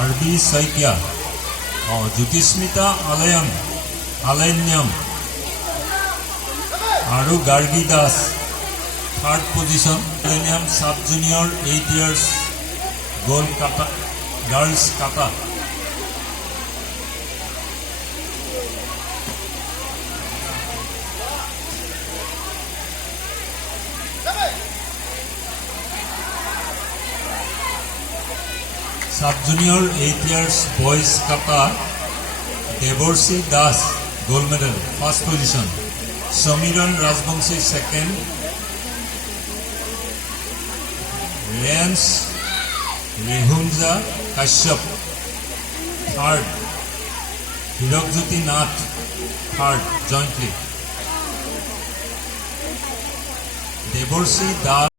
আৰবি শইকীয়া, জ্যোতিস্মিতা আলেন্যম আৰু Gargi Das third position. আলেন্যম sub junior 8 years gold kata girls kata. Sub junior 8 years boys kata Debarshi Das gold medal first position. Samiran Rajbongshi second. Reyansh রেহুঞ্জা Kashyap third. Hirakjyoti Nath third jointly. Debarshi দাস